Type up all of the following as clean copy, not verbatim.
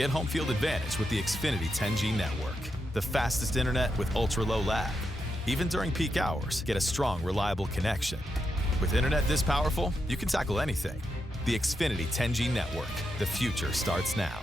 Get home field advantage with the Xfinity 10G network. The fastest internet with ultra-low lag. Even during peak hours, get a strong, reliable connection. With internet this powerful, you can tackle anything. The Xfinity 10G network. The future starts now.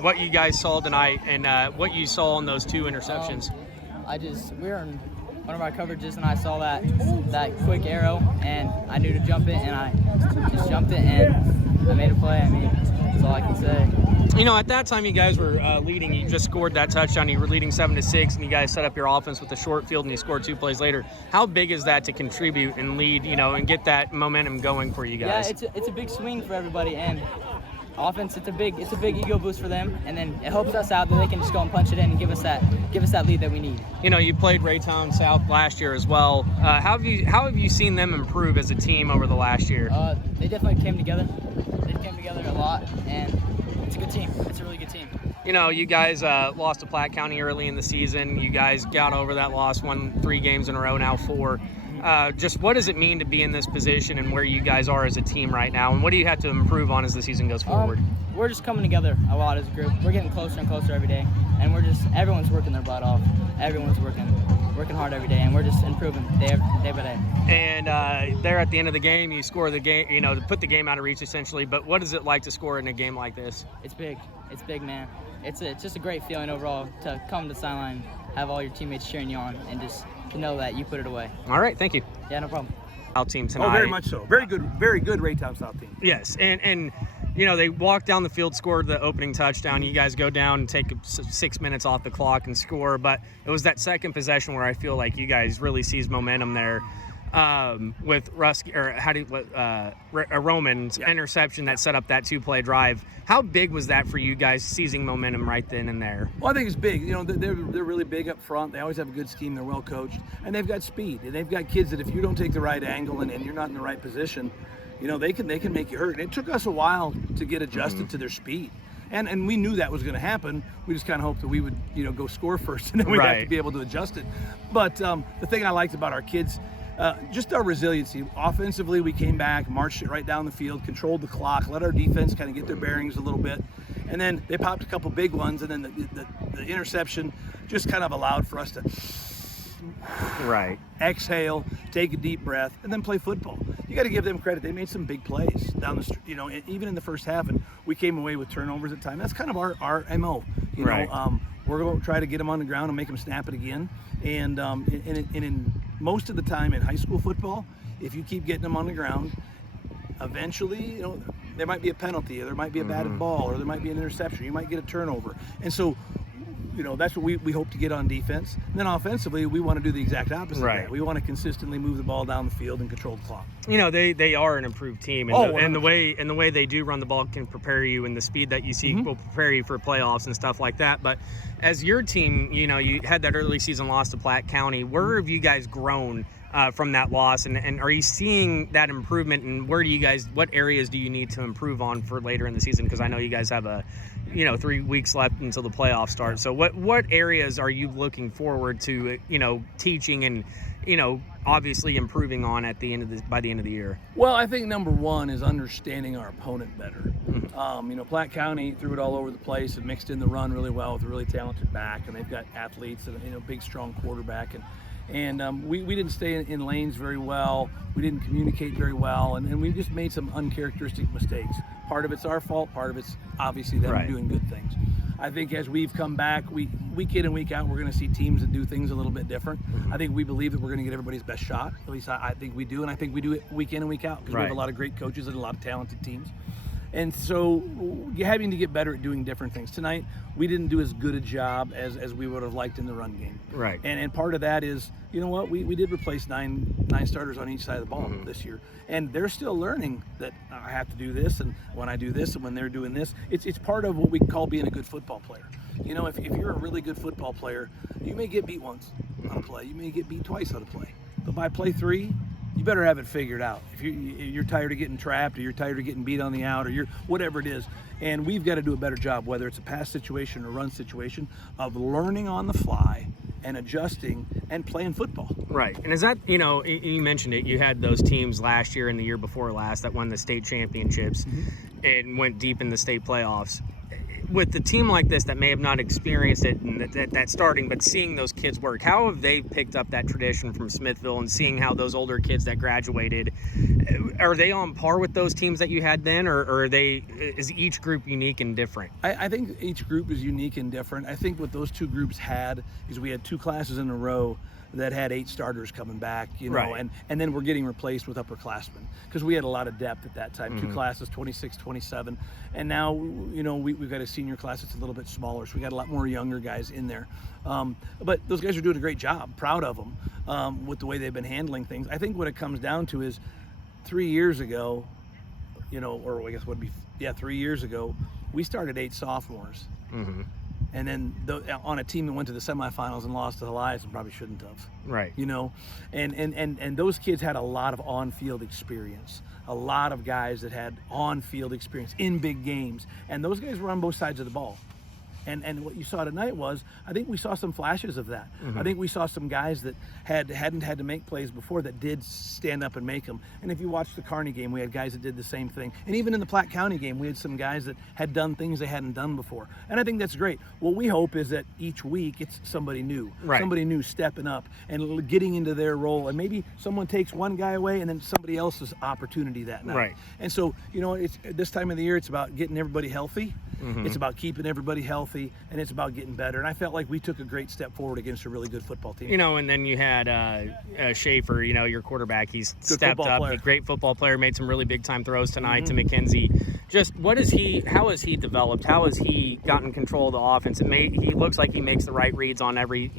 What you guys saw tonight and what you saw on those two interceptions. We were in one of our coverages and I saw that quick arrow and I knew to jump it and I just jumped it and I made a play. I mean, that's all I can say. You know, at that time you guys were leading. You just scored that touchdown. You were leading 7-6, and you guys set up your offense with the short field, and you scored 2 plays later. How big is that to contribute and lead, and get that momentum going for you guys? Yeah, it's a big swing for everybody, and offense, it's a big ego boost for them, and then it helps us out that they can just go and punch it in and give us that lead that we need. You played Raytown South last year as well. How have you seen them improve as a team over the last year? They definitely came together. They came together a lot, and it's a good team. It's a really good team. You guys lost to Platte County early in the season. You guys got over that loss, won 3 games in a row, now 4. Just what does it mean to be in this position and where you guys are as a team right now, and what do you have to improve on as the season goes forward? We're just coming together a lot as a group. We're getting closer and closer every day, and everyone's working their butt off. Everyone's working hard every day, and we're just improving day by day. And there at the end of the game, you score the game, to put the game out of reach essentially. But what is it like to score in a game like this? It's big. It's big, man. It's just a great feeling overall to come to the sideline, have all your teammates cheering you on, and just to know that you put it away. All right, thank you. Yeah, no problem. Our team tonight. Oh, very much so. Very good Raytown South team. Yes, and they walked down the field, scored the opening touchdown. You guys go down and take 6 minutes off the clock and score, but it was that second possession where I feel like you guys really seized momentum there. With Roman's interception that set up that 2-play drive. How big was that for you guys, seizing momentum right then and there? Well, I think it's big. They're really big up front. They always have a good scheme. They're well coached, and they've got speed. And they've got kids that if you don't take the right angle and you're not in the right position, they can make you hurt. And it took us a while to get adjusted to their speed. And we knew that was going to happen. We just kind of hoped that we would, go score first, and then we'd have to be able to adjust it. But the thing I liked about our kids, just our resiliency. Offensively, we came back, marched it right down the field, controlled the clock, let our defense kind of get their bearings a little bit. And then they popped a couple big ones, and then the interception just kind of allowed for us to exhale, take a deep breath, and then play football. You got to give them credit. They made some big plays down the street, even in the first half, and we came away with turnovers at times. That's kind of our MO. We're going to try to get them on the ground and make them snap it again. And in most of the time in high school football, if you keep getting them on the ground, eventually, there might be a penalty, or there might be a batted ball, or there might be an interception. You might get a turnover. And so, that's what we hope to get on defense. And then offensively, we want to do the exact opposite of that. We want to consistently move the ball down the field and control the clock. They are an improved team, and the way they do run the ball can prepare you, and the speed that you see will prepare you for playoffs and stuff like that. But as your team, you had that early season loss to Platte County. Where have you guys grown from that loss, and are you seeing that improvement, and what areas do you need to improve on for later in the season? Because I know you guys have 3 weeks left until the playoffs start. So what areas are you looking forward to teaching and obviously improving on by the end of the year? Well, I think number one is understanding our opponent better. Platte County threw it all over the place and mixed in the run really well with a really talented back, and they've got athletes and big strong quarterback, And we didn't stay in lanes very well. We didn't communicate very well, and we just made some uncharacteristic mistakes. Part of it's our fault, part of it's obviously them doing good things. I think as we've come back, week in and week out, we're going to see teams that do things a little bit different. I think we believe that we're going to get everybody's best shot. At least I think we do, and I think we do it week in and week out because we have a lot of great coaches and a lot of talented teams. And so you're having to get better at doing different things. Tonight, we didn't do as good a job as we would have liked in the run game. Right. And part of that is, you know what, we did replace nine starters on each side of the ball this year. And they're still learning that I have to do this, and when I do this, and when they're doing this, it's part of what we call being a good football player. You know, if you're a really good football player, you may get beat once on a play. You may get beat twice on a play. But by play 3, you better have it figured out. If you're tired of getting trapped, or you're tired of getting beat on the out, or you're whatever it is, and we've got to do a better job, whether it's a pass situation or run situation, of learning on the fly and adjusting and playing football. Right. And is that, you mentioned it, you had those teams last year and the year before last that won the state championships and went deep in the state playoffs. With the team like this that may have not experienced it and that starting, but seeing those kids work, how have they picked up that tradition from Smithville and seeing how those older kids that graduated, are they on par with those teams that you had then, or is each group unique and different? I think each group is unique and different. I think what those two groups had is we had 2 classes in a row that had 8 starters coming back, and then we're getting replaced with upperclassmen because we had a lot of depth at that time. 2 classes, 26, 27, and now we've got a senior class that's a little bit smaller, so we got a lot more younger guys in there. But those guys are doing a great job. Proud of them with the way they've been handling things. I think what it comes down to is 3 years ago, or I guess 3 years ago, we started 8 sophomores. And then on a team that went to the semifinals and lost to the Lions and probably shouldn't have. Right. And those kids had a lot of on-field experience. A lot of guys that had on-field experience in big games. And those guys were on both sides of the ball. And what you saw tonight was, I think we saw some flashes of that. I think we saw some guys that hadn't had to make plays before that did stand up and make them. And if you watched the Kearney game, we had guys that did the same thing. And even in the Platte County game, we had some guys that had done things they hadn't done before. And I think that's great. What we hope is that each week it's somebody new. Somebody new stepping up and getting into their role. And maybe someone takes one guy away and then somebody else's opportunity that night. Right. And so, it's this time of the year, it's about getting everybody healthy. It's about keeping everybody healthy, and it's about getting better. And I felt like we took a great step forward against a really good football team. And then you had Schaefer, your quarterback. He's stepped up. A great football player, made some really big time throws tonight to McKenzie. Just how has he developed? How has he gotten control of the offense? He looks like he makes the right reads on every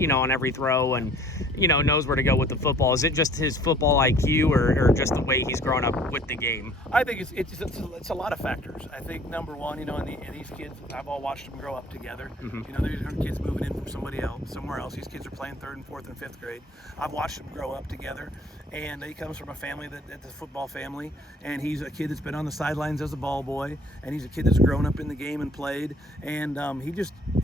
throw, and knows where to go with the football. Is it just his football IQ, or just the way he's grown up with the game? I think it's a lot of factors. I think number one, and these kids, I've all watched them grow up together. These are kids moving in from somewhere else. These kids are playing 3rd and 4th and 5th grade. I've watched them grow up together, and he comes from a family that's a football family, and he's a kid that's been on the sidelines as a ball boy, and he's a kid that's grown up in the game and played, and he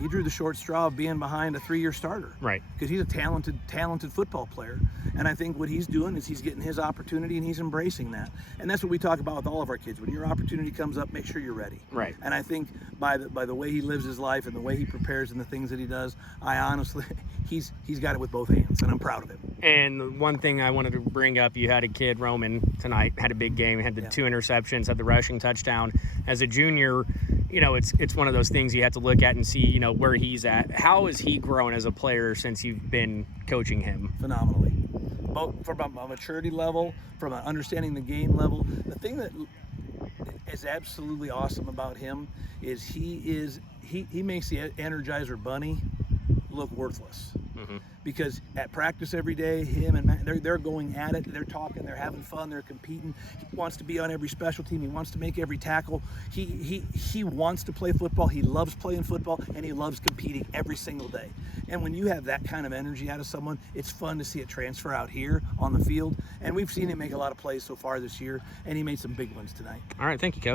drew the short straw of being behind a 3-year starter. Right. Because he's a talented football player, and I think what he's doing is he's getting his opportunity and he's embracing that, and that's what we talk about with all of our kids. When your opportunity comes up, make sure you're ready. Right. And I think by the way he lives his life and the way he prepares and the things that he does, I honestly, he's got it with both hands, and I'm proud of him. And one thing I wanted to bring up, you had a kid, Roman, tonight, had a big game, had the 2 interceptions, had the rushing touchdown. As a junior, it's one of those things you have to look at and see, where he's at. How has he grown as a player since you've been coaching him? Phenomenally. Both from a maturity level, from an understanding the game level. The thing that is absolutely awesome about him is he makes the Energizer Bunny look worthless. Because at practice every day, him and Matt, they're going at it, they're talking, they're having fun, they're competing. He wants to be on every special team, he wants to make every tackle. He wants to play football, he loves playing football, and he loves competing every single day. And when you have that kind of energy out of someone, it's fun to see it transfer out here on the field. And we've seen him make a lot of plays so far this year, and he made some big ones tonight. All right, thank you, Coach.